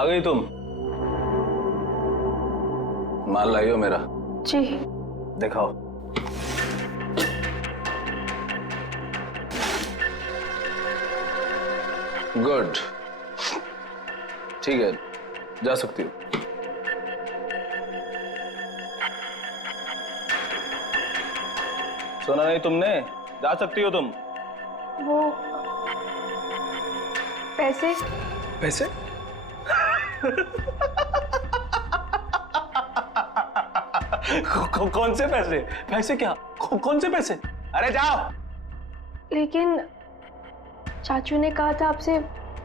आ गई तुम? माल लाई हो मेरा? जी। दिखाओ। गुड, ठीक है, जा सकती हो। सुना नहीं तुमने? जा सकती हो तुम। वो पैसे? पैसे? कौन से पैसे? पैसे क्या? कौन से पैसे? अरे जाओ। लेकिन चाचू ने कहा था आपसे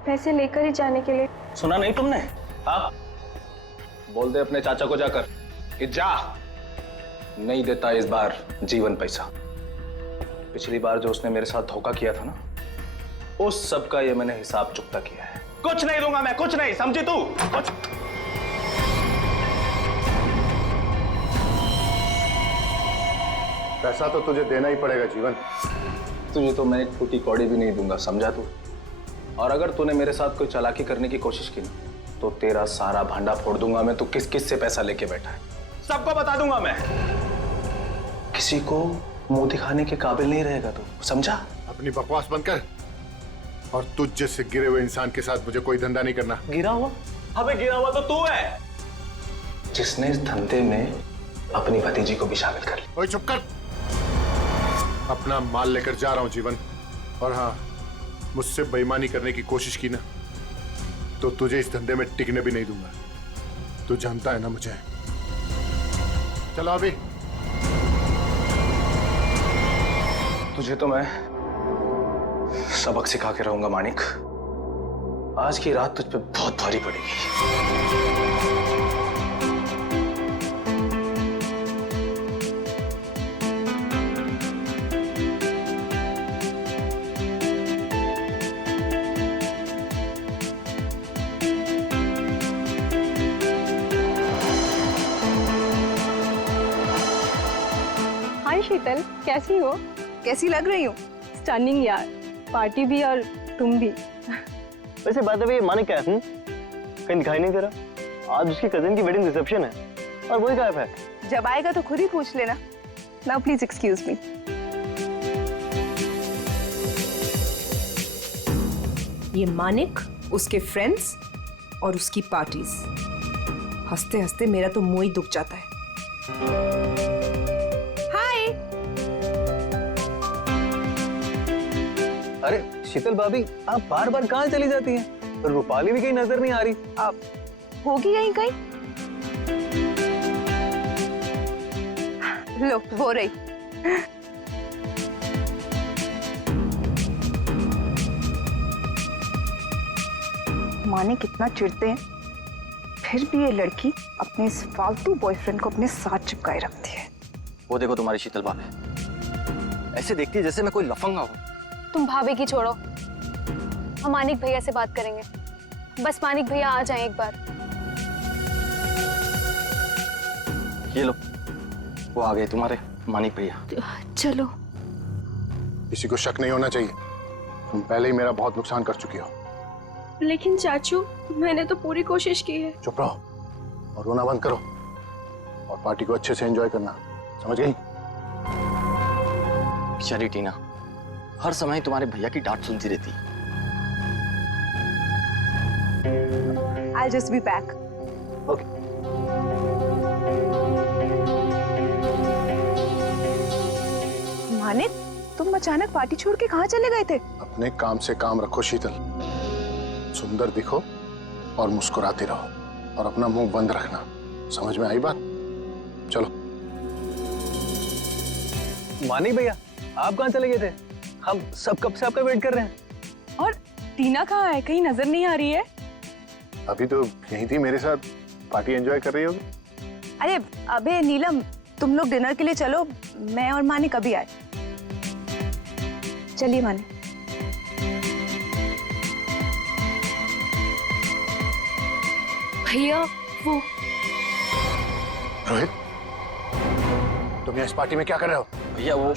पैसे लेकर ही जाने के लिए। सुना नहीं तुमने? हाँ, बोल दे अपने चाचा को जाकर कि जा, नहीं देता इस बार जीवन पैसा। पिछली बार जो उसने मेरे साथ धोखा किया था ना, उस सब का ये मैंने हिसाब चुकता किया है। कुछ नहीं दूंगा मैं, कुछ नहीं, समझी तू? कुछ पैसा तो तुझे देना ही पड़ेगा जीवन। तुझे तो मैं एक फूटी कौड़ी भी नहीं दूंगा, समझा तू? और अगर तूने मेरे साथ कोई चालाकी करने की कोशिश की ना, तो तेरा सारा भांडा फोड़ दूंगा मैं। तू किस किस से पैसा लेके बैठा है सबको बता दूंगा मैं। किसी को मुंह दिखाने के काबिल नहीं रहेगा तू, समझा? अपनी बकवास बंद कर और तुझ जैसे गिरे हुए इंसान के साथ मुझे कोई धंधा नहीं करना। गिरा हुआ? अबे गिरा हुआ तो तू है, जिसने इस धंधे में अपनी भतीजी को भी शामिल कर लिया। ओए चुप कर। अपना माल लेकर जा रहा हूं जीवन, और हाँ, मुझसे बेईमानी करने की कोशिश की ना तो तुझे इस धंधे में टिकने भी नहीं दूंगा। तू जानता है ना मुझे। चलो अभी। तुझे तो मैं सबक सिखा के रहूंगा मानिक। आज की रात तुझ पे बहुत भारी पड़ेगी। हाय शीतल, कैसी हो? कैसी लग रही हूँ? स्टनिंग यार, पार्टी भी और तुम भी। वैसे बात है, ये मानिक क्या है? कहीं दिखाई नहीं दे रहा। आज उसकी कजिन की वेडिंग रिसेप्शन है और वही गायब है। जब आएगा तो खुद ही पूछ लेना। Now please excuse me. ये मानिक, उसके फ्रेंड्स और उसकी पार्टीज। हंसते हंसते मेरा तो मुंह ही दुख जाता है। हाय। अरे शीतल भाभी, आप बार बार कहाँ चली जाती हैं? रूपाली भी कहीं नजर नहीं आ रही। अब होगी यहीं कहीं। लो वो रही। माने कितना चिढ़ते हैं, फिर भी ये लड़की अपने इस फालतू बॉयफ्रेंड को अपने साथ चिपकाए रखती है। वो देखो तुम्हारी शीतल भाभी, ऐसे देखती है जैसे मैं कोई लफंगा हूँ। तुम भाभी की छोड़ो, हम मानिक भैया से बात करेंगे। बस मानिक भैया आ जाएं एक बार। ये लो, वो आ गए तुम्हारे मानिक भैया। चलो। किसी को शक नहीं होना चाहिए। तुम पहले ही मेरा बहुत नुकसान कर चुकी हो। लेकिन चाचू, मैंने तो पूरी कोशिश की है। चुप रहो और रोना बंद करो और पार्टी को अच्छे से एंजॉय करना, समझ गई? बेचारी टीना हर समय तुम्हारे भैया की डांट सुनती रहती। I'll just be back. Okay. Manik, तुम अचानक पार्टी छोड़ के कहाँ चले गए थे? अपने काम से काम रखो शीतल। सुंदर दिखो और मुस्कुराते रहो और अपना मुंह बंद रखना, समझ में आई बात? चलो। मानिक भैया, आप कहाँ चले गए थे? हम सब कब से आपका वेट कर रहे हैं। और टीना कहाँ है? कहीं नजर नहीं आ रही है। अभी तो यही थी मेरे साथ, पार्टी एंजॉय कर रही होगी। अरे अबे नीलम, तुम लोग डिनर के लिए चलो, मैं और मानिक अभी आए। चलिए मानिक। भैया वो रोहित, तुम यहाँ इस पार्टी में क्या कर रहे हो? भैया वो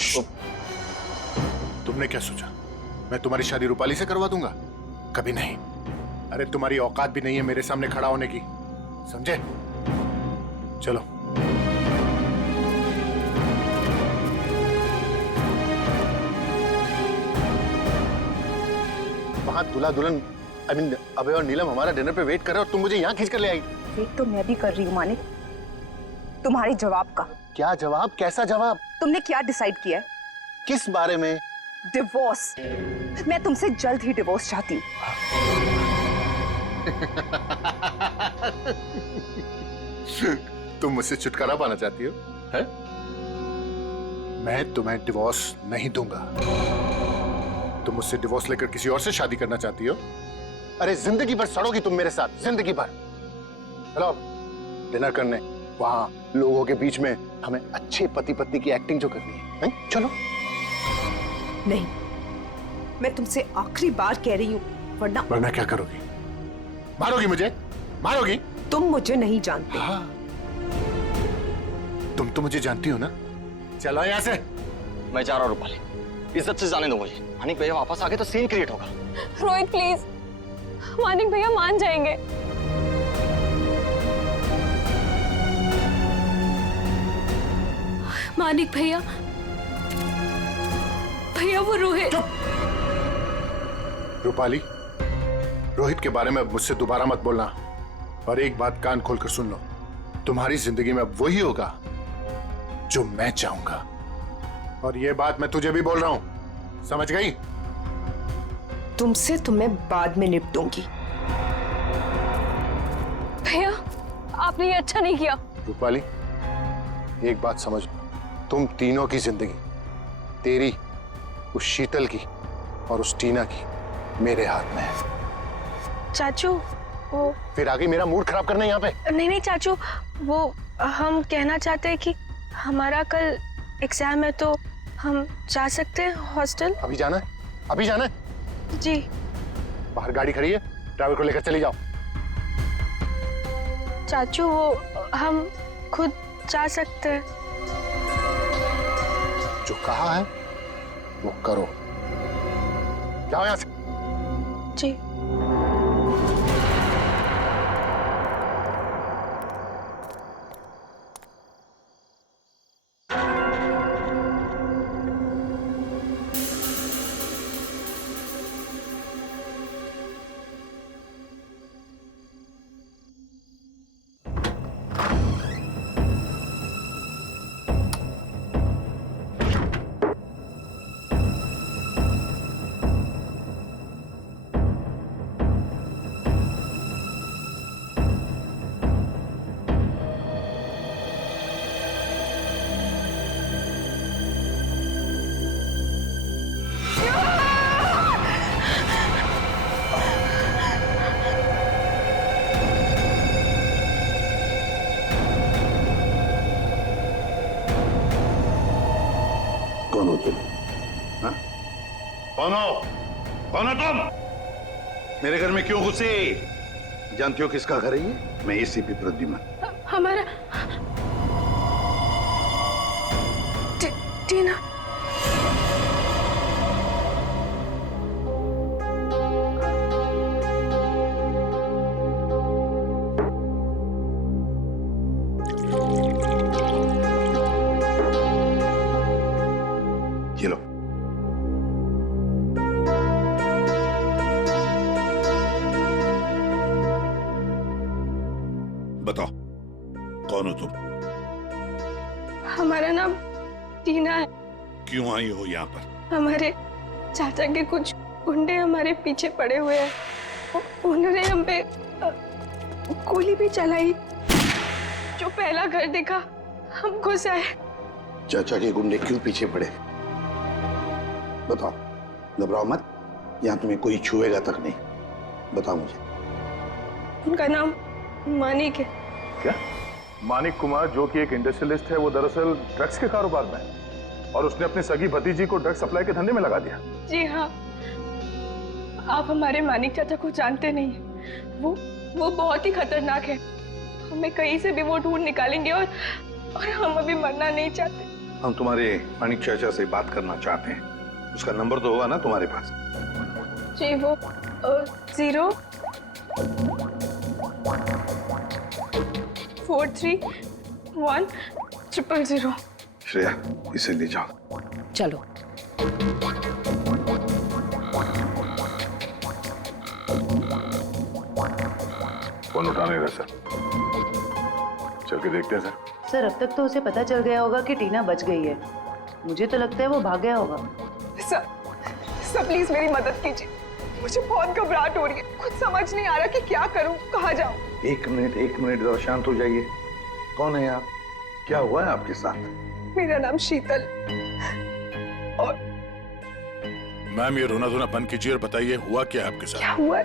तुमने क्या सोचा मैं तुम्हारी शादी रूपाली से करवा दूंगा? कभी नहीं। अरे तुम्हारी औकात भी नहीं है मेरे सामने खड़ा होने की, समझे? चलो। वहां दूल्हा दुल्हन अभय और नीलम हमारा डिनर पे वेट कर रहे हो और तुम मुझे यहाँ खींच कर ले आई। वेट तो मैं भी कर रही हूँ मानिक, तुम्हारे जवाब का। क्या जवाब? कैसा जवाब? तुमने क्या डिसाइड किया है? किस बारे में? डिवोर्स। मैं तुमसे जल्द ही डिवोर्स चाहती हूँ। तुम मुझसे छुटकारा पाना चाहती हो, है? मैं तुम्हें डिवोर्स नहीं दूंगा। तुम मुझसे डिवोर्स लेकर किसी और से शादी करना चाहती हो? अरे जिंदगी भर सड़ोगी तुम मेरे साथ, जिंदगी भर। चलो डिनर करने, वहां लोगों के बीच में हमें अच्छे पति पत्नी की एक्टिंग जो करनी है, चलो। नहीं, मैं तुमसे आखिरी बार कह रही हूँ, वरना क्या करोगी? मारोगी मुझे? मारोगी? तुम मुझे नहीं जानते। हाँ। तुम तो मुझे जानती हो ना। चलो यहाँ से। मैं जा रहा हूँ रूपाली, इज्जत से जाने दो मुझे। मानिक भैया वापस आ गए तो सीन क्रिएट होगा। रोहित प्लीज, मानिक भैया मान जाएंगे। मानिक भैया, भैया वो रोहित। रूपाली, रोहित के बारे में मुझसे दोबारा मत बोलना। और एक बात कान खोलकर सुन लो, तुम्हारी जिंदगी में अब वही होगा जो मैं चाहूंगा। और ये बात मैं तुझे भी बोल रहा हूं, समझ गई? तुमसे तो मैं बाद में निपटूंगी। भैया आपने ये अच्छा नहीं किया। रूपाली, एक बात समझ, तुम तीनों की जिंदगी, तेरी, उस शीतल की और उस टीना की, मेरे हाथ में है। चाचू वो फिर आगे मेरा मूड खराब करना यहाँ पे? नहीं नहीं चाचू, वो हम कहना चाहते हैं कि हमारा कल एग्जाम है तो हम जा सकते हैं हॉस्टल। अभी जाना है? अभी जाना है? जी। बाहर गाड़ी खड़ी है, ड्राइवर को लेकर चली जाओ। चाचू वो हम खुद जा सकते हैं। जो कहा है वो करो। जाओ यहाँ से। जी। कौन हो तुम? हाँ? कौन हो? कौन हो तुम? मेरे घर में क्यों घुसे? जानती हो किसका घर है ये? मैं एसीपी प्रद्युमन। हमारा टीना। ये लो। बताओ कौन हो तुम? हमारा नाम टीना है। क्यों आई हो यहाँ पर? हमारे चाचा के कुछ गुंडे हमारे पीछे पड़े हुए हैं। उन्होंने हम पे गोली भी चलाई। जो पहला घर देखा हम घुस आए। चाचा के गुंडे क्यों पीछे पड़े? बताओ, घबराओ मत, यहाँ तुम्हें कोई छुएगा तक नहीं। बताओ मुझे। उनका नाम मानिक है। क्या? मानिक कुमार, जो कि एक इंडस्ट्रियलिस्ट है, वो दरअसल ड्रग्स के कारोबार में है और उसने अपनी सगी भतीजी को ड्रग्स सप्लाई के धंधे में लगा दिया। जी हाँ, आप हमारे मानिक चाचा को जानते नहीं हैं। वो बहुत ही खतरनाक है। हमें कहीं से भी वो ढूंढ निकालेंगे और हम अभी मरना नहीं चाहते। हम तुम्हारे मानिक चाचा से बात करना चाहते हैं। उसका नंबर तो होगा ना तुम्हारे पास? जी, वो 0 431000। श्रेया, इसे ले जाओ। चलो। फोन उठा नहीं रहा सर। चल के देखते हैं सर। सर अब तक तो उसे पता चल गया होगा कि टीना बच गई है। मुझे तो लगता है वो भाग गया होगा। सर प्लीज मेरी मदद कीजिए, मुझे बहुत घबराहट हो रही है, कुछ समझ नहीं आ रहा कि क्या करूं, कहाँ जाऊं। एक मिनट जरा शांत हो जाइए। कौन है आप? क्या हुआ है आपके साथ? मेरा नाम शीतल। और मैम, ये रोना धोना बंद कीजिए और बताइए हुआ क्या है आपके साथ? क्या हुआ है?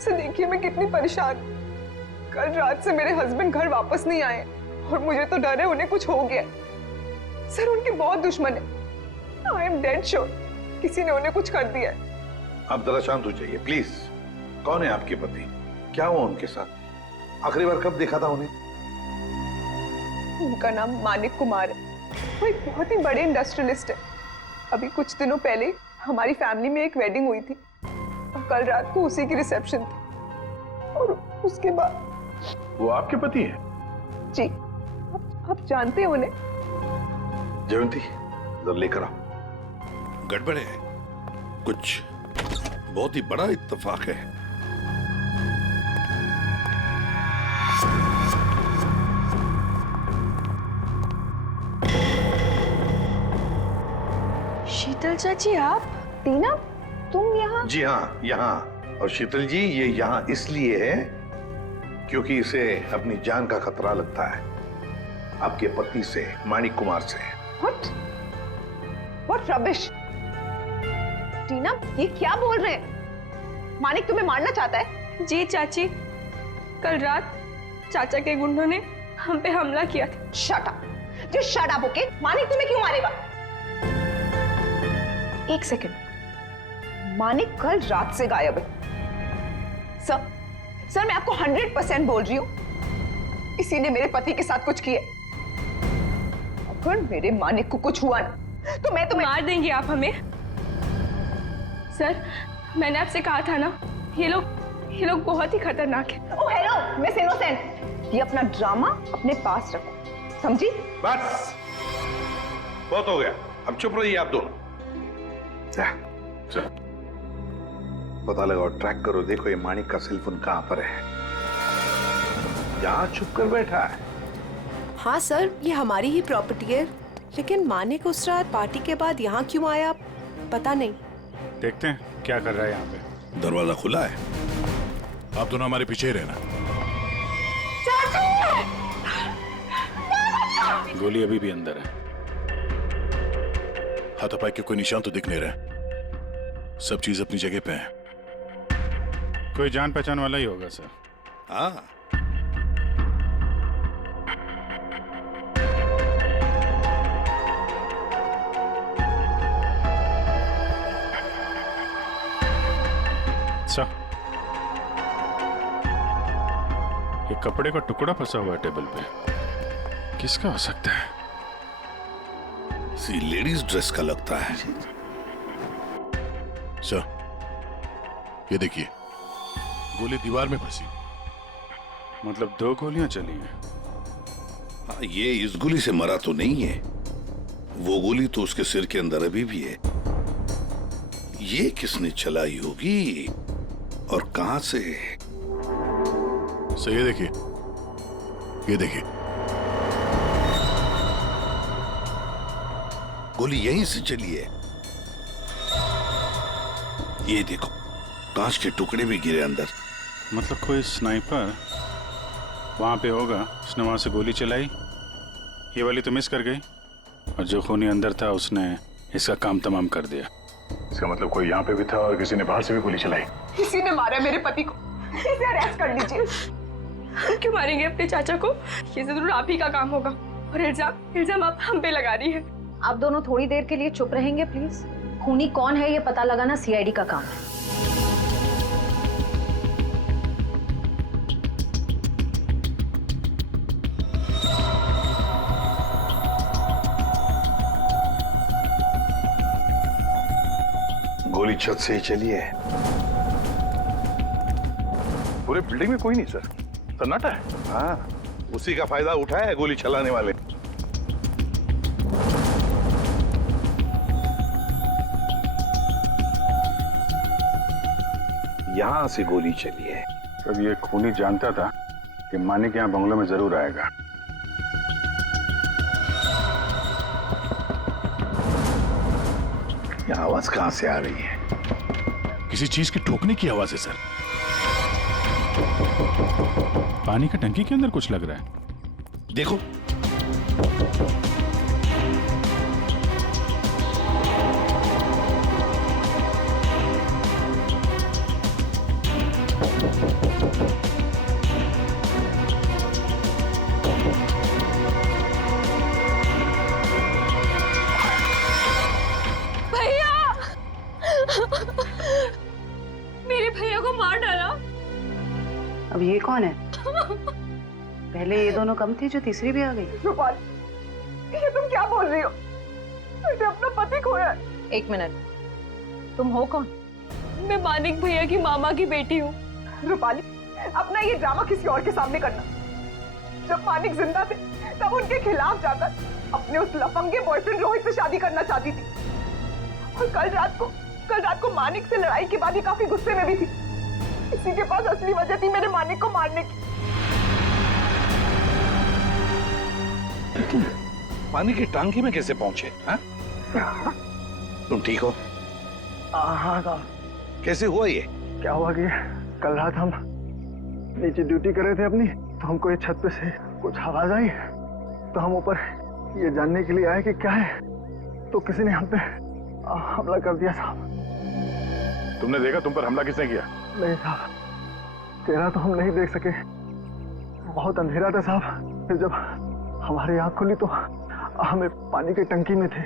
सर देखिए मैं कितनी परेशान हूं। कल रात से मेरे हस्बैंड घर वापस नहीं आए और मुझे तो डर है उन्हें कुछ हो गया। सर उनके बहुत दुश्मन है। आई एम डेड श्योर किसी ने उन्हें कुछ कर दिया है। आप जरा शांत हो जाइए प्लीज। कौन है आपके पति? क्या हुआ उनके साथ? आखिरी बार कब देखा था उन्हें? उनका नाम मानिक कुमार है। वो एक बहुत ही बड़े इंडस्ट्रियलिस्ट है। अभी कुछ दिनों पहले हमारी फैमिली में एक वेडिंग हुई थी और कल रात को उसी की रिसेप्शन थी। और उसके बाद वो आपके पति है? जी, आप जानते हो उन्हें? जयंती, जरा लेकर आओ। गड़बड़ है, कुछ बहुत ही बड़ा इत्तेफाक है। शीतल चाची आप? टीना, तुम यहाँ? जी हाँ, यहाँ। और शीतल जी, ये यहाँ इसलिए है क्योंकि इसे अपनी जान का खतरा लगता है आपके पति से, मानिक कुमार से। What rubbish! टीना, ये क्या बोल रहे हैं? मानिक तुम्हें मारना चाहता है? जी चाची, कल रात चाचा के गुंडों ने हम पे हमला किया था। Shut up! Just shut up, okay? Manik तुम्हें क्यों मारेगा? एक सेकंड, मानिक कल रात से गायब है। सर मैं आपको 100% बोल रही हूँ, इसी ने मेरे पति के साथ कुछ किया। अगर मेरे मानिक को कुछ हुआ ना, तो मैं तुम्हें मार देंगे आप हमें? सर मैंने आपसे कहा था ना, ये लोग बहुत ही खतरनाक है। ओह हेलो मिस इनोसेंट, ये अपना ड्रामा अपने पास रखो, समझी? बस बहुत हो गया, अब चुप रहिए आप दोनों। सर, पता लगाओ, ट्रैक करो, देखो ये मानिक का सेलफोन कहां पर है। यहाँ छुप कर बैठा है। हाँ सर, ये हमारी ही प्रॉपर्टी है, लेकिन मानिक उस रात पार्टी के बाद यहाँ क्यों आया पता नहीं। देखते हैं क्या कर रहा है यहाँ पे। दरवाजा खुला है। आप दोनों हमारे पीछे ही रहना। गोली अभी भी अंदर है। हाथापाई के कोई निशान तो दिख नहीं रहे। सब चीज अपनी जगह पे है। कोई जान पहचान वाला ही होगा सर। हाँ, अच्छा, ये कपड़े का टुकड़ा फंसा हुआ है टेबल पे। किसका हो सकता है? सी लेडीज ड्रेस का लगता है। सर, ये देखिए, गोली दीवार में फंसी। मतलब 2 गोलियां चली हैं। हाँ, ये इस गोली से मरा तो नहीं है। वो गोली तो उसके सिर के अंदर अभी भी है। ये किसने चलाई होगी और कहां से? सर, ये देखिए, ये देखिए, गोली यहीं से चली है। ये देखो, कांच के टुकड़े भी गिरे अंदर। मतलब कोई स्नाइपर वहां पे होगा, उसने वहां से गोली चलाई। ये वाली तो मिस कर गई और जो खूनी अंदर था उसने इसका काम तमाम कर दिया। इसका मतलब कोई यहाँ पे भी था और किसी ने बाहर से भी गोली चलाई। किसी ने मारा मेरे पति को, इसे अरेस्ट कर लीजिए। हम क्यों मारेंगे अपने चाचा को? ये जरूर आप ही का काम होगा और इल्जाम आप हम पे लगा रही है। आप दोनों थोड़ी देर के लिए चुप रहेंगे प्लीज। खूनी कौन है ये पता लगाना सीआईडी का काम है। गोली छत से ही चली है। पूरे बिल्डिंग में कोई नहीं सर, सन्नाटा है। हाँ, उसी का फायदा उठाया है गोली चलाने वाले। यहां से गोली चली है। तब ये खूनी जानता था कि मानिक यहाँ बंगलों में जरूर आएगा। ये आवाज कहां से आ रही है? किसी चीज की ठोकने की आवाज है सर। पानी का टंकी के अंदर कुछ लग रहा है। देखो, भैया मेरे भैया को मार डाला। अब ये कौन है? पहले ये दोनों कम थे, जो तीसरी भी आ गई। रूपाली, ये तुम क्या बोल रही हो? मैंने अपना पति खोया है। एक मिनट, तुम हो कौन? मैं मानिक भैया की मामा की बेटी हूँ। रूपाली, अपना ये ड्रामा किसी और के सामने करना। जब मानिक जिंदा थे तब उनके खिलाफ जाकर अपने उस लफंगे बॉयफ्रेंड रोहित से शादी करना चाहती थी। और कल रात को मानिक से लड़ाई के बाद ही काफी गुस्से में भी थी। इसी के पास असली वजह थी मेरे मानिक को मारने की। पानी की टांकी में कैसे पहुंचे? हाँ? तुम ठीक हो? हाँ साहब। कैसे हुआ ये? क्या हुआ कि कल रात हम नीचे ड्यूटी कर रहे थे अपनी, तो हमको ये छत पे से कुछ आवाज आई, तो हम ऊपर ये जानने के लिए आए कि क्या है, तो किसी ने हम पे हमला कर दिया साहब। तुमने देखा तुम पर हमला किसने किया? नहीं साहब, चेहरा तो हम नहीं देख सके, बहुत अंधेरा था साहब। फिर जब हमारी आंख खुली तो हमें पानी की टंकी में थे।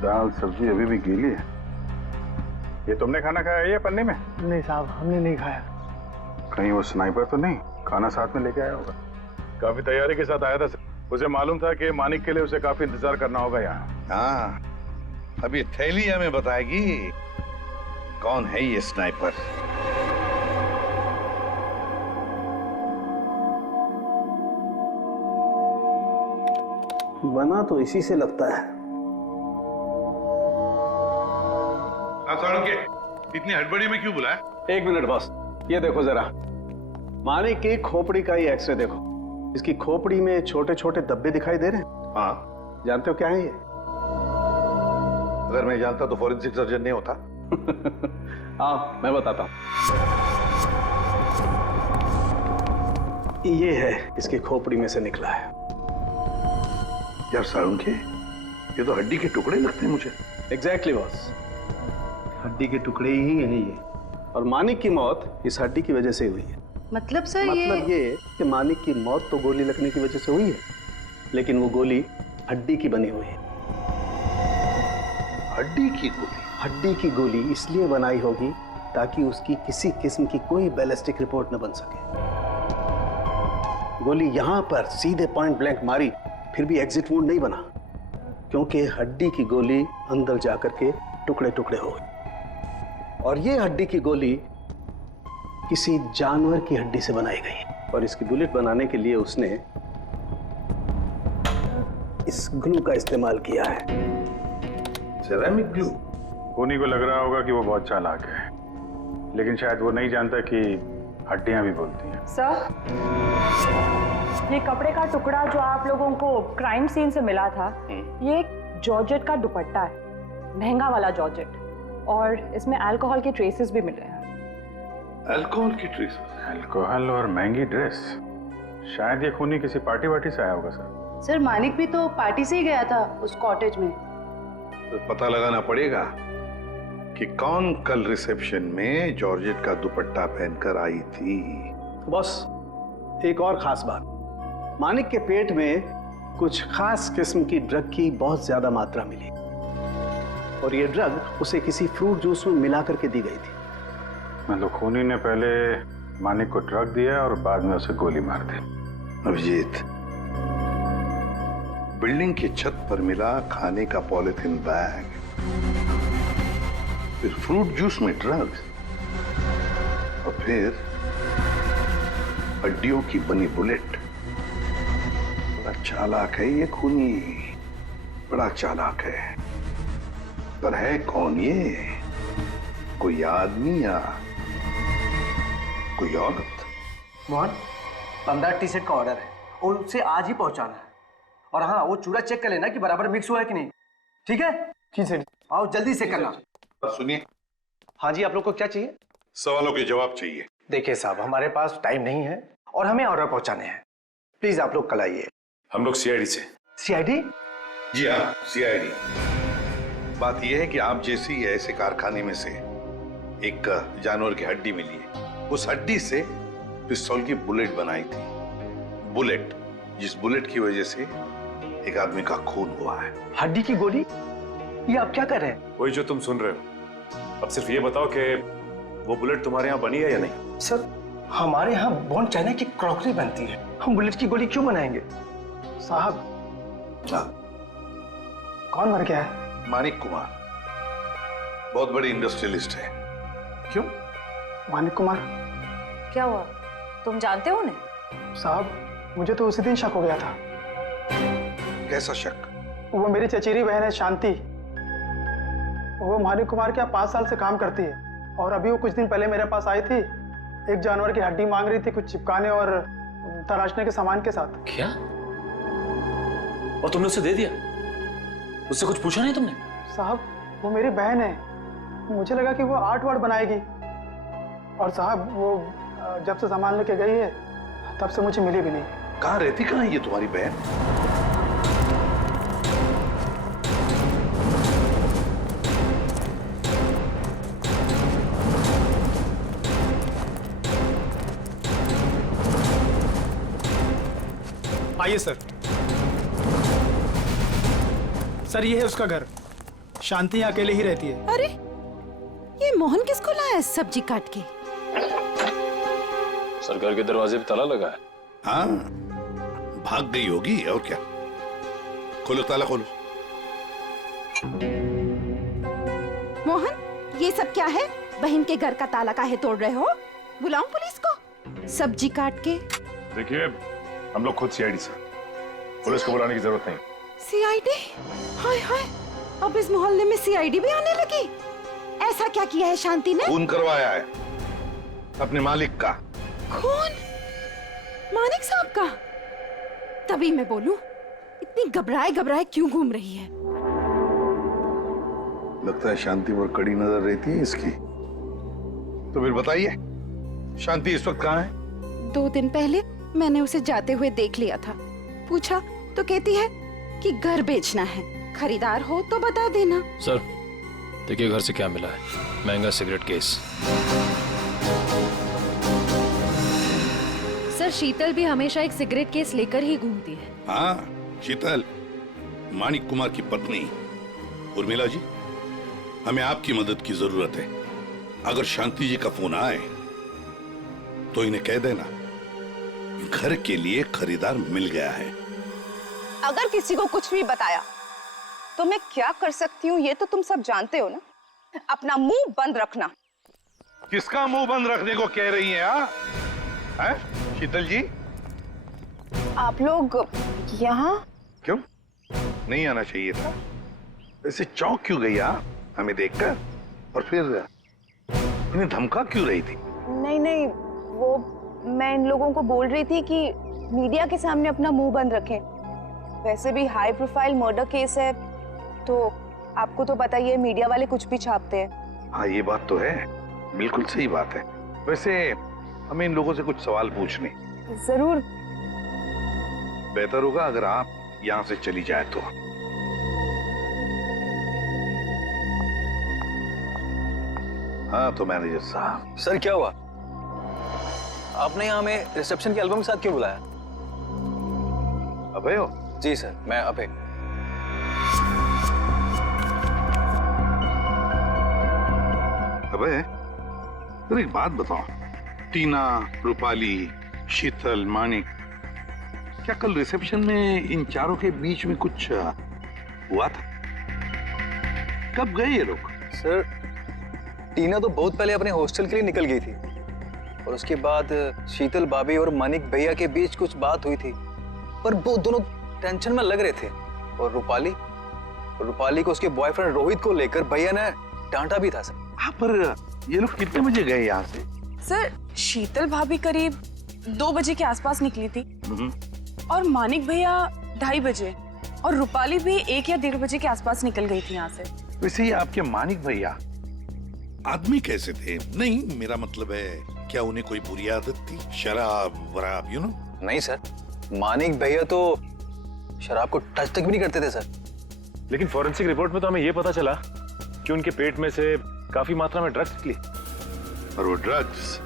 दाल सब्जी अभी भी गीली है। ये तुमने खाना खाया है या पन्नी में? नहीं साहब, हमने नहीं खाया। कहीं वो स्नाइपर तो नहीं खाना साथ में लेके आया होगा? काफी तैयारी के साथ आया था सर। उसे मालूम था कि मानिक के लिए उसे काफी इंतजार करना होगा यहाँ। हाँ, अभी थैली हमें बताएगी कौन है ये स्नाइपर। बना तो इसी से लगता है। इतनी हड़बड़ी में क्यों बुलाया? एक मिनट बॉस, ये देखो जरा, मानिक की खोपड़ी का ही एक्सरे देखो। इसकी खोपड़ी में छोटे छोटे धब्बे दिखाई दे रहे हैं। हाँ, जानते हो क्या है ये? अगर मैं जानता तो फॉरेंसिक सर्जन नहीं होता। हाँ, मैं बताता हूँ। ये है इसकी खोपड़ी में से निकला है। यार सारुण के, ये तो हड्डी के टुकड़े लगते हैं मुझे। एग्जैक्टली बॉस, हड्डी के टुकड़े ही हैं ये। और मानिक की मौत इस हड्डी की वजह से हुई है। मतलब सर मतलब ये कि मानिक की मौत तो गोली लगने की वजह से हुई है, लेकिन वो गोली हड्डी की बनी हुई है। हड्डी की गोली? हड्डी की गोली इसलिए बनाई होगी ताकि उसकी किसी किस्म की कोई बैलिस्टिक रिपोर्ट न बन सके। गोली यहां पर सीधे पॉइंट ब्लैंक मारी, फिर भी एग्जिट वुंड नहीं बना, क्योंकि हड्डी की गोली अंदर जाकर के टुकड़े टुकड़े हो गए। और ये हड्डी की गोली किसी जानवर की हड्डी से बनाई गई, और इसकी बुलेट बनाने के लिए उसने इस ग्लू का इस्तेमाल किया है। Ceramic glue? खूनी को लग रहा होगा कि वो बहुत चालाक है, लेकिन शायद वो नहीं जानता कि हड्डियां भी बोलती हैं। सर, ये कपड़े का टुकड़ा जो आप लोगों को क्राइम सीन से मिला था, ये एक जॉर्जेट का दुपट्टा है, महंगा वाला जॉर्जेट, और इसमें अल्कोहल के ट्रेसेस भी मिले हैं। अल्कोहल की ट्रेसेस? अल्कोहल और महंगी ड्रेस? शायद ये खूनी किसी पार्टी वार्टी से आया होगा सर। सर, मानिक भी तो पार्टी से ही गया था उस कॉटेज में। तो पता लगाना पड़ेगा कि कौन कल रिसेप्शन में जॉर्जेट का दुपट्टा पहनकर आई थी। बस एक और खास बात, मानिक के पेट में कुछ खास किस्म की ड्रग की बहुत ज्यादा मात्रा मिली, और ये ड्रग उसे किसी फ्रूट जूस में मिला करके दी गई थी। मतलब खूनी ने पहले मानिक को ड्रग दिया और बाद में उसे गोली मार दी। अभिजीत, बिल्डिंग की छत पर मिला खाने का पॉलिथीन बैग, फिर फ्रूट जूस में ड्रग्स, और फिर हड्डियों की बनी बुलेट। बड़ा चालाक है ये खूनी, बड़ा चालाक है। पर है कौन ये? कोई आदमी या कोई औरत? मोहन, 15 टी शर्ट का ऑर्डर है और उसे आज ही पहुंचाना है। और हाँ, वो चूड़ा चेक कर लेना कि बराबर मिक्स हुआ है कि नहीं। ठीक है? जी सर। आओ जल्दी से करना। सुनिए। हाँ जी, आप लोग को क्या चाहिए? सवालों के जवाब चाहिए। देखिए साहब, हमारे पास टाइम नहीं है और हमें ऑर्डर पहुंचाने हैं। प्लीज आप लोग कल आइए। हम लोग सीआईडी से। सीआईडी? जी हाँ, सीआईडी। बात यह है कि आप जैसे ही ऐसे कारखाने में से एक जानवर की हड्डी मिली है। उस हड्डी से पिस्तौल की बुलेट बनाई थी। बुलेट, जिस बुलेट की वजह से एक आदमी का खून हुआ है। हड्डी की गोली? ये आप क्या कर रहे हैं? वही जो तुम सुन रहे हो। अब सिर्फ ये बताओ कि वो बुलेट तुम्हारे यहाँ बनी है या नहीं? सर, हमारे यहाँ बॉन चाइना की क्रॉकरी बनती है। हम बुलेट की गोली क्यों बनाएंगे? साहब, कौन मर गया है? मानिक कुमार, बहुत बड़े इंडस्ट्रियलिस्ट है। क्यों? मानिक कुमार? क्या हुआ? तुम जानते हो उन्हें? साहब, मुझे तो उसी दिन शक हो गया था। कैसा शक? वो मेरी चचेरी बहन है शांति। वो मानिक कुमार के यहाँ 5 साल से काम करती है और अभी वो कुछ दिन पहले मेरे पास आई थी। एक जानवर की हड्डी मांग रही थी, कुछ चिपकाने और तराशने के सामान के साथ। क्या? और तुमने उसे दे दिया? उससे कुछ पूछा नहीं तुमने? साहब, वो मेरी बहन है। मुझे लगा कि वो आर्ट वार्ट बनाएगी। और साहब, वो जब से सामान लेके गई है तब से मुझे मिली भी नहीं। कहाँ रहती, कहाँ है ये तुम्हारी बहन? आइए सर। सर, ये है उसका घर। शांति अकेले ही रहती है। अरे, ये मोहन किसको लाया है सब्जी काट के? सर, घर के दरवाजे पे ताला लगा है। हाँ, भाग गई होगी और क्या। खोलो, ताला खोलो। मोहन, ये सब क्या है? बहन के घर का ताला काहे तोड़ रहे हो? बुलाऊं पुलिस को? सब्जी काट के। देखिए, हम लोग खुद सीआईडी से, पुलिस को बुलाने की जरूरत नहीं। सीआईडी? हाय हाय, अब इस मोहल्ले में सीआईडी भी आने लगी। ऐसा क्या किया है शांति ने? खून करवाया है अपने मालिक का। खून? मानिक साहब का? तभी मैं बोलूं, इतनी घबराए घबराए क्यों घूम रही है? लगता है शांति पर कड़ी नजर रहती है इसकी। तो फिर बताइए, शांति इस वक्त कहाँ है? 2 दिन पहले मैंने उसे जाते हुए देख लिया था। पूछा तो कहती है कि घर बेचना है, खरीदार हो तो बता देना। सर, देखिए घर से क्या मिला है। महंगा सिगरेट केस। सर, शीतल भी हमेशा एक सिगरेट केस लेकर ही घूमती है। हाँ, शीतल, मानिक कुमार की पत्नी। उर्मिला जी, हमें आपकी मदद की जरूरत है। अगर शांति जी का फोन आए तो इन्हें कह देना घर के लिए खरीदार मिल गया है। अगर किसी को कुछ भी बताया तो मैं क्या कर सकती हूँ ये तो तुम सब जानते हो ना। अपना मुंह बंद रखना। किसका मुंह बंद रखने को कह रही हैं? हैं? शीतल जी, आप लोग यहाँ क्यों? नहीं आना चाहिए था। ऐसे चौंक क्यों गई आप हमें देखकर? और फिर इन्हें धमका क्यों रही थी? नहीं नहीं, वो मैं इन लोगों को बोल रही थी कि मीडिया के सामने अपना मुंह बंद रखें। वैसे भी हाई प्रोफाइल मर्डर केस है तो आपको तो पता ही है, मीडिया वाले कुछ भी छापते हैं। हाँ, ये बात तो है, बिल्कुल सही बात है। वैसे हमें इन लोगों से कुछ सवाल पूछने। जरूर। बेहतर होगा अगर आप यहाँ से चली जाए तो। हाँ तो मैनेजर साहब। सर, क्या हुआ? आपने यहाँ हमें रिसेप्शन के एल्बम के साथ क्यों बुलाया? अभय हो? जी सर, मैं अभय। अभय, फिर एक बात बताओ, टीना, रूपाली, शीतल, मानिक, क्या कल रिसेप्शन में इन चारों के बीच में कुछ हुआ था? कब गए ये लोग? सर, टीना तो बहुत पहले अपने हॉस्टल के लिए निकल गई थी और उसके बाद शीतल भाभी और मानिक भैया के बीच कुछ बात हुई थी, पर वो दोनों टेंशन में लग रहे थे। और रूपाली को उसके बॉयफ्रेंड रोहित को लेकर भैया ने डांटा भी था सर। हाँ, पर ये लोग कितने बजे गए यहाँ से? सर, शीतल भाभी करीब 2 बजे के आसपास निकली थी और मानिक भैया 2:30 बजे और रूपाली भी 1 या 1:30 बजे के आसपास निकल गई थी यहाँ से। वैसे ही आपके मानिक भैया आदमी कैसे थे? नहीं, मेरा मतलब है क्या उन्हें कोई बुरी आदत थी? शराब वराब, यू नो? नहीं सर, मानिक भैया तो शराब को टच तक भी नहीं करते थे सर। लेकिन फॉरेंसिक रिपोर्ट में तो हमें यह पता चला कि उनके पेट में से काफी मात्रा में ड्रग्स निकली। और वो ड्रग्स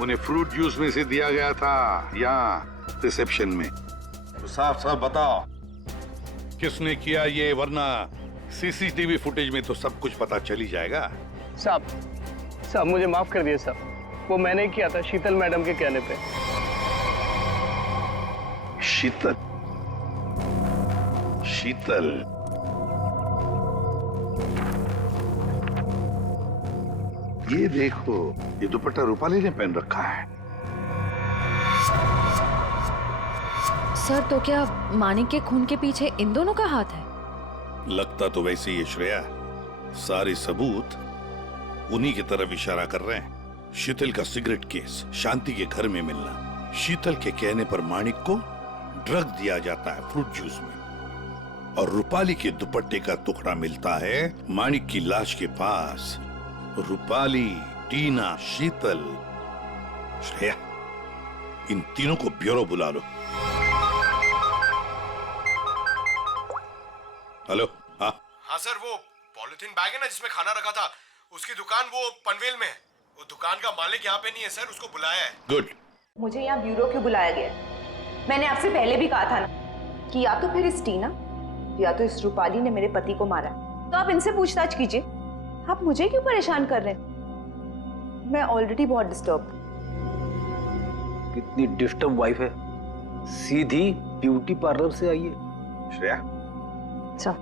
उन्हें फ्रूट जूस में से दिया गया था यहाँ रिसेप्शन में। तो साफ साफ बताओ किसने किया ये, वरना सीसीटीवी फुटेज में तो सब कुछ पता चल ही जाएगा। साहब मुझे माफ कर दिए साहब, वो मैंने किया था शीतल मैडम के कहने पे। शीतल? ये देखो, ये दुपट्टा रूपाली ने पहन रखा है। सर, तो क्या मानिक के खून के पीछे इन दोनों का हाथ है? लगता तो वैसे ही है श्रेया, सारे सबूत उन्हीं की तरफ इशारा कर रहे हैं। शीतल का सिगरेट केस, शांति के घर में मिलना, शीतल के कहने पर मानिक को ड्रग दिया जाता है फ्रूट जूस में, और रूपाली के दुपट्टे का टुकड़ा मिलता है मानिक की लाश के पास। रूपाली, टीना, शीतल, श्रेया, इन तीनों को ब्यूरो बुला लो। हेलो? हाँ सर, वो पॉलिथीन बैग है ना जिसमें खाना रखा था, उसकी दुकान वो पनवेल में है। वो दुकान का मालिक यहाँ पे नहीं है सर, उसको बुलाया है। गुड। मुझे यहाँ ब्यूरो क्यों बुलाया गया? मैंने आपसे पहले भी कहा था ना कि या तो फिर इस टीना या तो इस रूपाली ने मेरे पति को मारा, तो आप इनसे पूछताछ कीजिए। आप मुझे क्यों परेशान कर रहे हैं? मैं ऑलरेडी बहुत डिस्टर्ब। कितनी डिस्टर्ब वाइफ है, सीधी ब्यूटी पार्लर से आई है। श्रेया, अच्छा,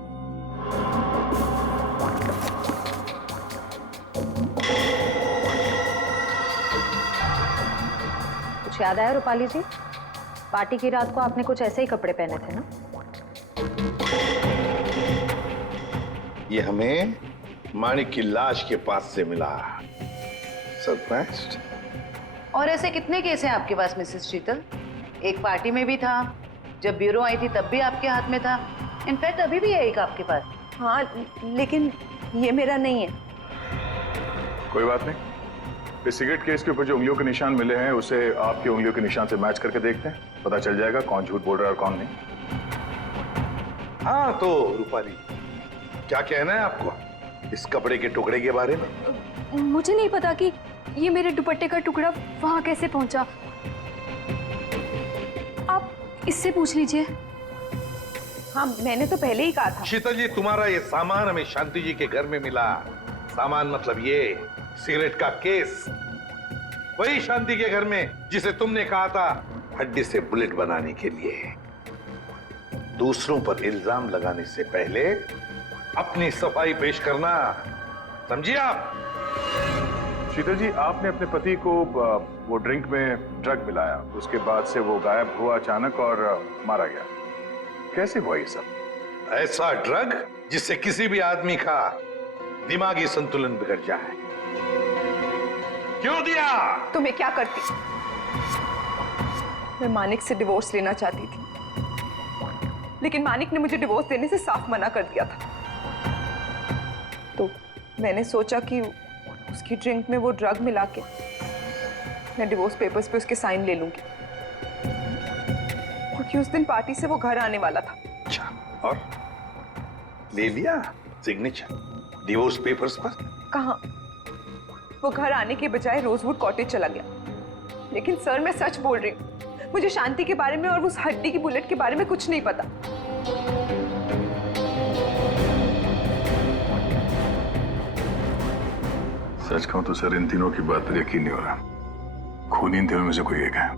कुछ याद आया रूपाली जी? पार्टी की रात को आपने कुछ ऐसे ही कपड़े पहने थे ना? ये हमें मानिक की लाश के पास से मिला। सरप्राइज्ड। और ऐसे कितने केस हैं आपके पास मिसेस शीतल? एक पार्टी में भी था, जब ब्यूरो आई थी तब भी आपके हाथ में था, इनफैक्ट अभी भी है एक आपके पास। हाँ, लेकिन ये मेरा नहीं है। कोई बात नहीं, इस सिगरेट केस के ऊपर जो उंगलियों के निशान मिले हैं उसे आपकी उंगलियों के निशान से मैच करके देखते हैं, पता चल जाएगा कौन झूठ बोल रहा है और कौन नहीं। हाँ तो रूपाली, क्या कहना है आपको इस कपड़े के टुकड़े के बारे में? मुझे नहीं पता कि ये मेरे दुपट्टे का टुकड़ा वहां कैसे पहुंचा। आप इससे पूछ लीजिए। हाँ, मैंने तो पहले ही कहा था। शीतल जी, तुम्हारा ये सामान हमें शांति जी के घर में मिला। सामान मतलब ये सिगरेट का केस, वही शांति के घर में जिसे तुमने कहा था हड्डी से बुलेट बनाने के लिए। दूसरों पर इल्जाम लगाने से पहले अपनी सफाई पेश करना, समझिए आप? शीतल जी, आपने अपने पति को वो ड्रिंक में ड्रग मिलाया, उसके बाद से वो गायब हुआ अचानक और मारा गया। कैसे हुआ ये सब? ऐसा ड्रग जिससे किसी भी आदमी का दिमागी संतुलन बिगड़ जाए। क्यों दिया? तो मैं क्या करती? मैं मानिक से डिवोर्स लेना चाहती थी, लेकिन मानिक ने मुझे डिवोर्स देने से साफ मना कर दिया था। तो मैंने सोचा कि उसकी ड्रिंक में वो ड्रग मिला के मैं डिवोर्स पेपर्स पे उसके साइन ले लूंगी, क्योंकि उस दिन पार्टी से वो घर आने वाला था। अच्छा, और ले लिया सिग्नेचर डिवोर्स पेपर्स पर? कहाँ, वो घर आने के बजाय रोजवुड कॉटेज चला गया। लेकिन सर, मैं सच बोल रही हूँ, मुझे शांति के बारे में और उस हड्डी की बुलेट के बारे में कुछ नहीं पता। सच कहूं तो सर, इन तीनों की बात पर यकीन नहीं हो रहा। खूनी इन तीनों में से कोई एक है।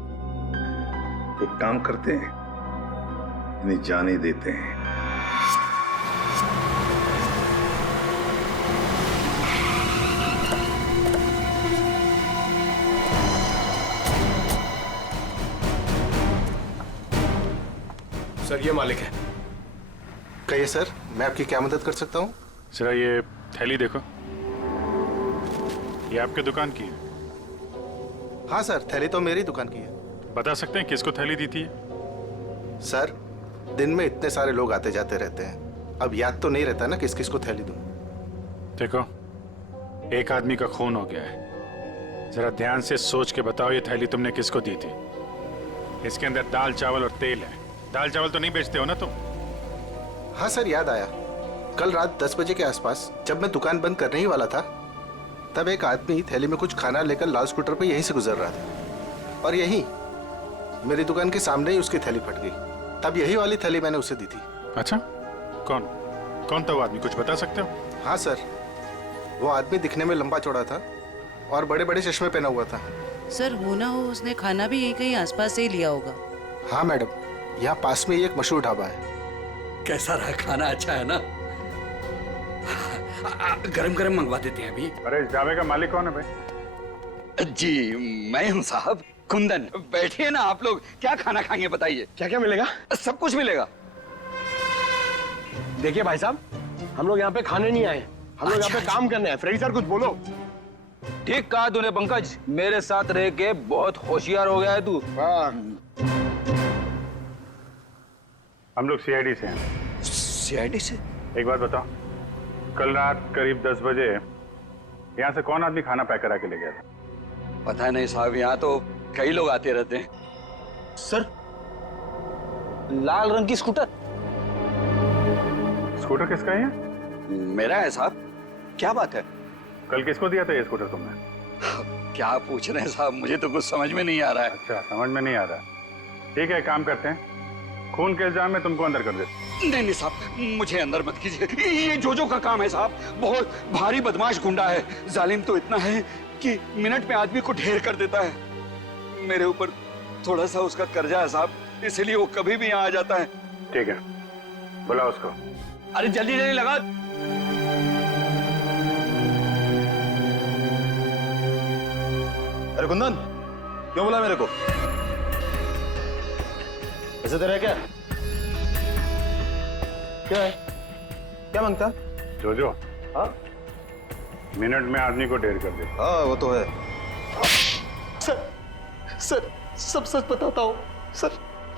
एक काम करते हैं, इन्हें जाने देते हैं। सर ये मालिक है। कहिए सर, मैं आपकी क्या मदद कर सकता हूँ? जरा ये थैली देखो, ये आपके दुकान की है? हाँ सर, थैली तो मेरी दुकान की है। बता सकते हैं किसको थैली दी थी? सर, दिन में इतने सारे लोग आते जाते रहते हैं, अब याद तो नहीं रहता ना किस किस को थैली दूं। देखो, एक आदमी का खून हो गया है, जरा ध्यान से सोच के बताओ ये थैली तुमने किसको दी थी? इसके अंदर दाल चावल और तेल है। दाल चावल तो नहीं बेचते हो ना तुम? हाँ सर, याद आया। कल रात 10 बजे के आसपास जब मैं दुकान बंद करने ही वाला था, तब एक आदमी थैली में कुछ खाना लेकर लाल स्कूटर पर यहीं से गुजर रहा था, और यहीं मेरी दुकान के सामने ही उसकी थैली फट गई। तब यही वाली थैली मैंने उसे दी थी। अच्छा, कौन कौन था वो आदमी, कुछ बता सकते हो? हाँ सर, वो आदमी दिखने में लंबा चौड़ा था और बड़े बड़े चश्मे पहना हुआ था। सर, हो ना हो उसने खाना भी यही कहीं आसपास से ही लिया होगा। हाँ मैडम, यहाँ पास में ही एक मशहूर ढाबा है। कैसा रहा खाना? अच्छा है ना? गरम गरम मंगवा देते हैं अभी। अरे इस ढाबे का मालिक कौन है भाई? जी मैं हूँ साहब, कुंदन। बैठिए ना आप लोग, क्या खाना खाएंगे बताइए? क्या क्या मिलेगा? सब कुछ मिलेगा। देखिए भाई साहब, हम लोग यहाँ पे खाने नहीं आए, हम लोग यहाँ पे काम करने हैं। फ्रेडी सर कुछ बोलो। ठीक कहा तूने पंकज, मेरे साथ रह के बहुत होशियार हो गया है तू। हम लोग सीआईडी से हैं। सीआईडी से? एक बात बताओ, कल रात करीब 10 बजे यहाँ से कौन आदमी खाना पैक करा के ले गया था? पता नहीं साहब, यहाँ तो कई लोग आते रहते हैं। सर, लाल रंग की स्कूटर। स्कूटर किसका है? मेरा है साहब। क्या बात है? कल किसको दिया था ये स्कूटर तुमने? क्या पूछ रहे हैं साहब, मुझे तो कुछ समझ में नहीं आ रहा है। अच्छा, समझ में नहीं आ रहा। ठीक है, काम करते हैं, खून के इल्जाम में तुमको अंदर कर देते। नहीं साहब, मुझे अंदर मत कीजिए। ये जोजो का काम है साहब, बहुत भारी बदमाश गुंडा है। जालिम तो इतना है कि मिनट में आदमी को ढेर कर देता है। मेरे ऊपर थोड़ा सा उसका कर्जा है साहब, इसलिए वो कभी भी यहाँ आ जाता है। ठीक है, बुलाओ उसको। अरे जल्दी जल्दी लगा। अरे कुंदन, क्यों बोला मेरे को? ऐसे तेरा क्या? क्या है? क्या मांगता? जोजो। हाँ? मिनट में आदमी को ढेर कर दे। हाँ वो तो है। सर सब सच बताता हूँ सर।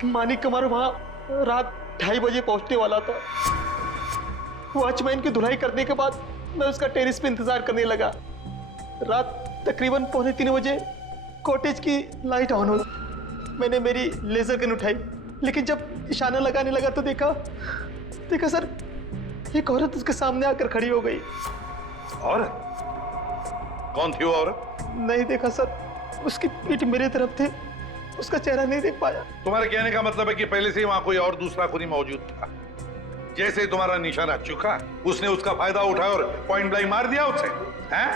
मानिक कुमार वहाँ रात 2:30 बजे पहुंचने वाला था। वॉचमैन की धुलाई करने के बाद मैं उसका टेरेस पे इंतजार करने लगा। रात तकरीबन 2:45 बजे कॉटेज की लाइट ऑन हुई। मैंने मेरी लेजर गन उठाई, लेकिन जब निशाना लगाने लगा तो देखा सर, एक औरत उसके सामने आकर खड़ी हो गई। औरत? कौन थी वो औरत? नहीं देखा सर, उसकी पीठ मेरे तरफ थे, उसका चेहरा नहीं देख पाया। तुम्हारे कहने का मतलब है कि पहले से ही वहां कोई और दूसरा खूनी मौजूद था। जैसे ही तुम्हारा निशाना चुका, उसने उसका फायदा उठाया और पॉइंट ब्लैंक मार दिया उसे, हैं?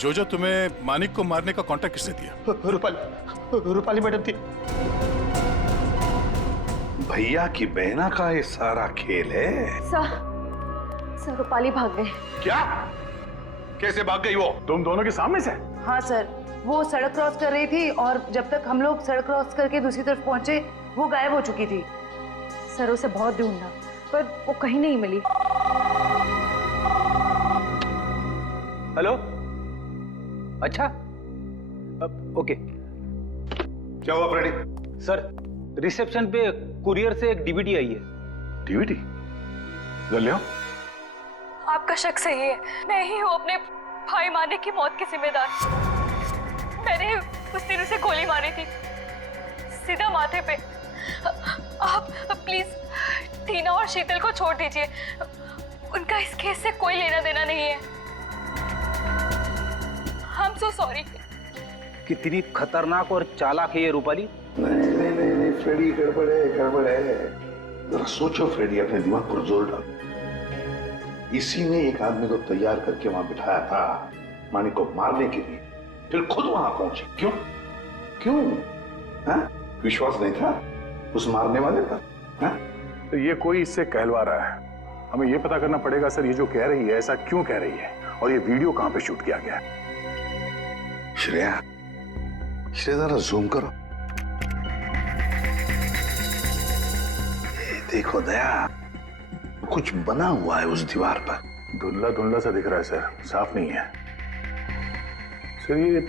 जोजो, तुम्हें मानिक को मारने का कॉन्ट्रैक्ट किसने दिया? रूपाली मैडम थी। भैया की बहना का ये सारा खेल है। सर रूपाली भाग गए। क्या? कैसे भाग गई वो? तुम दोनों के सामने से? हाँ सर, वो सड़क क्रॉस कर रही थी और जब तक हम लोग सड़क क्रॉस करके दूसरी तरफ पहुंचे, वो गायब हो चुकी थी। सर उसे बहुत ढूंढा पर वो कहीं नहीं मिली। हेलो, अच्छा, ओके। क्या हुआ फ्रेडी? सर, रिसेप्शन पे कुरियर से एक डीवीडी आई है। डीवीडी? ले आओ। आपका शक सही है, मैं ही हूँ अपने भाई मानिक की मौत की जिम्मेदार। मैंने उस दिन उसे गोली मारी थी, सीधा माथे पे। आप प्लीज टीना और शीतल को छोड़ दीजिए, उनका इस केस से कोई लेना देना नहीं है। I'm so sorry। कितनी खतरनाक और चालाक है ये रूपाली। नहीं फ्रेडी, गड़बड़ है। जरा सोचो फ्रेडी, अपने दिमाग पर जोर डालो। इसी ने एक आदमी को तैयार करके वहां बिठाया था मानिक को मारने के लिए, फिर खुद वहां पहुंची। क्यों? हाँ? विश्वास नहीं था उस मारने वाले पर? हाँ? तो ये कोई इससे कहलवा रहा है। हमें ये पता करना पड़ेगा सर, ये जो कह रही है ऐसा क्यों कह रही है, और ये वीडियो कहां पे शूट किया गया है? श्रेया, जरा जूम करो। ये देखो दया, कुछ बना हुआ है उस दीवार पर। धुंधला धुंधला सा दिख रहा है सर, साफ नहीं है सर। ये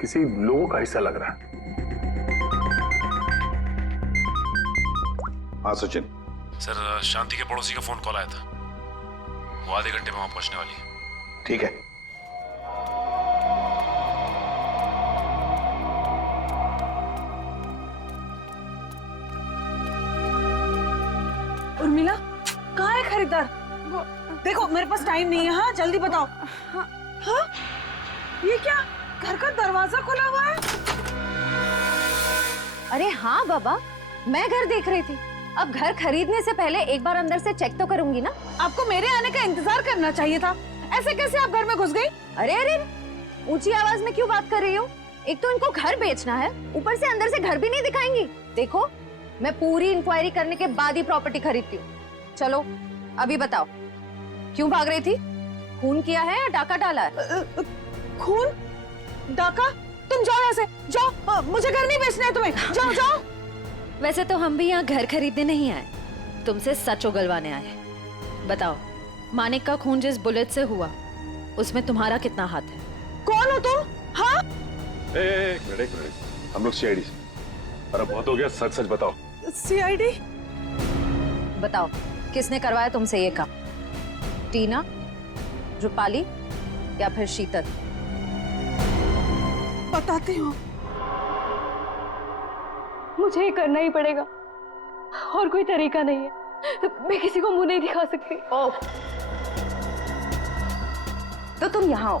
किसी लोगों का हिस्सा लग रहा है। हाँ सचिन। सर, शांति के पड़ोसी का फोन कॉल आया था, वो आधे घंटे में वहां पहुंचने वाली है। ठीक है। उर्मिला, कहाँ है खरीदार? देखो मेरे पास टाइम नहीं है। हाँ जल्दी बताओ। हाँ? ये क्या, घर का दरवाजा खुला हुआ है? अरे हाँ बाबा, मैं घर देख रही थी। अब घर खरीदने से पहले एक बार अंदर से चेक तो करूंगी ना। आपको मेरे आने का इंतजार करना चाहिए था। ऐसे कैसे आप घर में घुस गई? अरे अरे, ऊंची आवाज में क्यों बात कर रही हो? एक तो इनको घर बेचना है, ऊपर से अंदर से घर भी नहीं दिखाएंगी। देखो, मैं पूरी इंक्वायरी करने के बाद ही प्रॉपर्टी खरीदती हूँ। चलो अभी बताओ, क्यों भाग रही थी? खून किया है या डाका डाला है? खून? डाका? तुम जाओ यहाँ से, जाओ। मुझे घर नहीं बेचना है तुम्हें। जाओ जाओ। वैसे तो हम भी यहाँ घर खरीदने नहीं आए, तुमसे सच उगलवाने आए। बताओ, मानिक का खून जिस बुलेट से हुआ, उसमें तुम्हारा कितना हाथ है? कौन हो तुम? हाँ? एक मिनट, हम लोग सीआईडी से। अरे बहुत हो गया, सच सच बताओ। सीआईडी? बताओ, किसने करवाया तुमसे ये काम? टीना, रूपाली या फिर शीतल? बताती हूँ। मुझे ये करना ही पड़ेगा, और कोई तरीका नहीं है। मैं किसी को मुंह नहीं दिखा सकती। ओह, तो तुम यहाँ हो,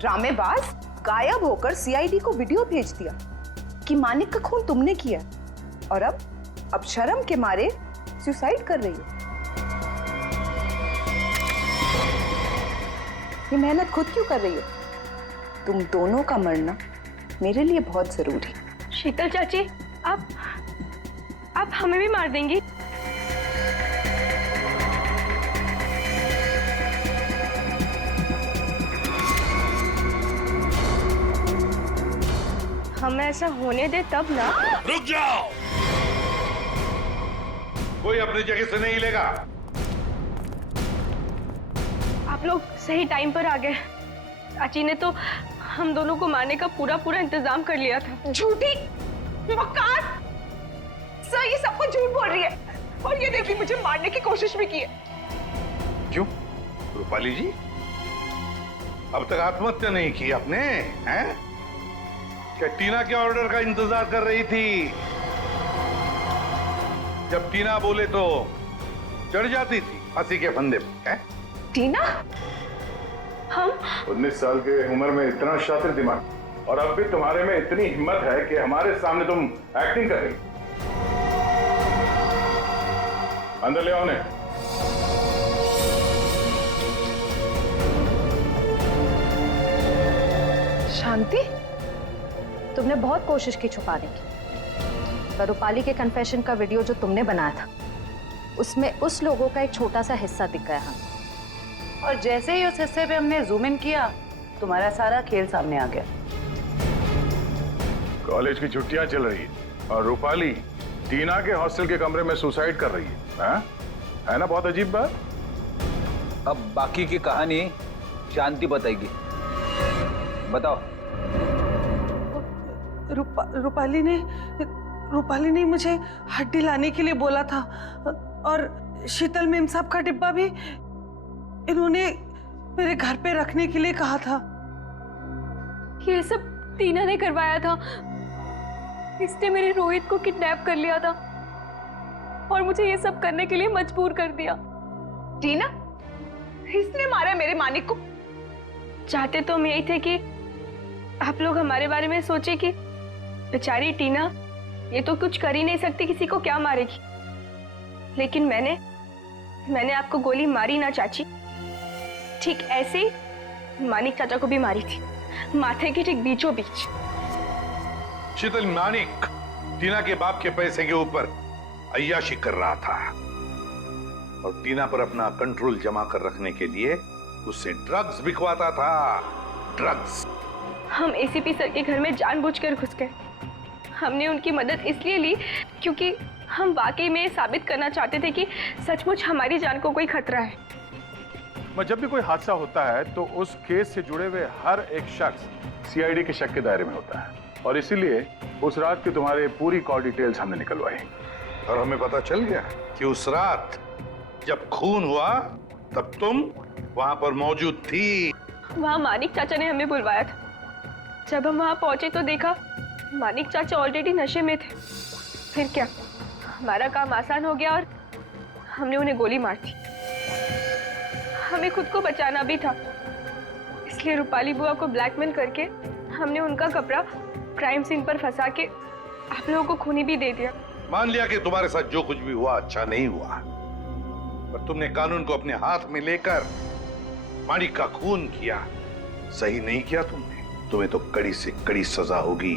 ड्रामेबाज, गायब होकर सीआईडी को वीडियो भेज दिया कि मानिक का खून तुमने किया, और अब शर्म के मारे सुसाइड कर रही हो। ये मेहनत खुद क्यों कर रही हो? तुम दोनों का मरना मेरे लिए बहुत जरूरी है। शीतल चाची, आप हमें भी मार देंगी? हमें ऐसा होने दे तब ना। रुक जाओ, कोई अपनी जगह से नहीं हिलेगा। आप लोग सही टाइम पर आ गए। चाची ने तो हम दोनों को मारने का पूरा इंतजाम कर लिया था। झूठी, मक्कार! सर ये सब कुछ झूठ बोल रही है, और ये देखिए मुझे मारने की कोशिश भी की है। क्यों रूपाली जी, अब तक आत्महत्या नहीं की आपने? हैं? क्या टीना के ऑर्डर का इंतजार कर रही थी? जब टीना बोले तो चढ़ जाती थी फांसी के फंदे पे। हैं? टीना? हम 19 साल के उम्र में इतना शातिर दिमाग, और अब भी तुम्हारे में इतनी हिम्मत है कि हमारे सामने तुम एक्टिंग कर रही। अंदर ले आओ उन्हें। शांति, तुमने बहुत कोशिश की छुपाने की, पर रूपाली के कन्फेशन का वीडियो जो तुमने बनाया था, उसमें उस लोगों का एक छोटा सा हिस्सा दिख गया हमें। और जैसे ही उस हिस्से पे हमने जूम इन किया, तुम्हारा सारा खेल सामने आ गया। कॉलेज की छुट्टियां चल रही है और रूपाली टीना के हॉस्टल के कमरे में सुसाइड कर रही है ना? बहुत अजीब बात। अब बाकी की कहानी शांति बताएगी। बताओ। रूपाली ने मुझे हड्डी लाने के लिए बोला था, और शीतल मेम साहब का डिब्बा भी इन्होंने मेरे घर पे रखने के लिए कहा था। ये सब टीना ने करवाया था। इसने मेरे रोहित को किडनैप कर लिया था और मुझे ये सब करने के लिए मजबूर कर दिया। टीना? इसने मारा मेरे मानिक को? चाहते तो हम यही थे कि आप लोग हमारे बारे में सोचे कि बेचारी टीना ये तो कुछ कर ही नहीं सकती, किसी को क्या मारेगी। लेकिन मैंने आपको गोली मारी ना चाची, ठीक ऐसे ही मानिक चाचा को भी मारी थी, माथे के ठीक बीचों बीच। शीतल, मानिक टीना के बाप के पैसे के ऊपर अय्याशी कर रहा था और टीना पर अपना कंट्रोल जमा कर रखने के लिए उससे ड्रग्स बिकवाता था। ड्रग्स। हम एसीपी सर के घर में जानबूझकर घुस गए। हमने उनकी मदद इसलिए ली क्योंकि हम वाकई में साबित करना चाहते थे कि सचमुच हमारी जान को कोई खतरा है। जब भी कोई हादसा होता है तो उस केस से जुड़े हुए हर एक शख्स सीआईडी के शक के दायरे में होता है और इसीलिए उस रात की तुम्हारे पूरी कॉल डिटेल्स हमने निकलवाई और हमें पता चल गया कि उस रात जब खून हुआ तब तुम वहां पर मौजूद थी। वहाँ मानिक चाचा ने हमें बुलवाया था। जब हम वहाँ पहुंचे तो देखा मानिक चाचा ऑलरेडी नशे में थे। फिर क्या, हमारा काम आसान हो गया और हमने उन्हें गोली मार दी। हमें खुद को बचाना भी था, इसलिए रूपाली बुआ को ब्लैकमेल करके हमने उनका कपड़ा क्राइम सीन पर फंसा के आप लोगों को खूनी भी दे दिया। मान लिया कि तुम्हारे साथ जो कुछ भी हुआ अच्छा नहीं हुआ, पर तुमने कानून को अपने हाथ में लेकर मानिक का खून किया। सही नहीं किया तुमने। तुम्हें तो कड़ी से कड़ी सजा होगी।